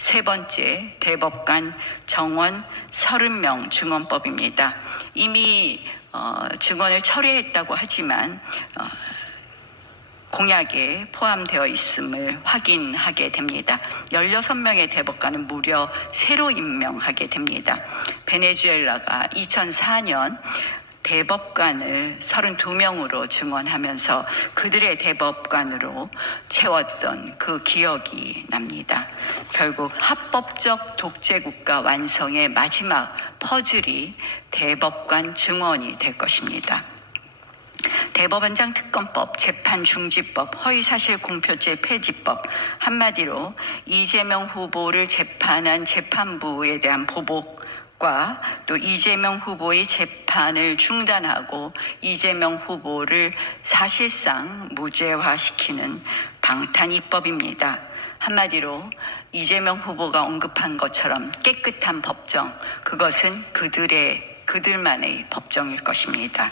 세 번째 대법관 정원 30명 증언법입니다. 이미 어, 증언을 철회했다고 하지만 어, 공약에 포함되어 있음을 확인하게 됩니다. 16명의 대법관은 무려 새로 임명하게 됩니다. 베네수엘라가 2004년 대법관을 32명으로 증언하면서 그들의 대법관으로 채웠던 그 기억이 납니다. 결국 합법적 독재국가 완성의 마지막 퍼즐이 대법관 증언이 될 것입니다. 대법원장 특검법, 재판중지법, 허위사실 공표죄 폐지법 한마디로 이재명 후보를 재판한 재판부에 대한 보복 과또 이재명 후보의 재판을 중단하고 이재명 후보를 사실상 무죄화시키는 방탄 입법입니다. 한마디로 이재명 후보가 언급한 것처럼 깨끗한 법정 그것은 그들의 그들만의 법정일 것입니다.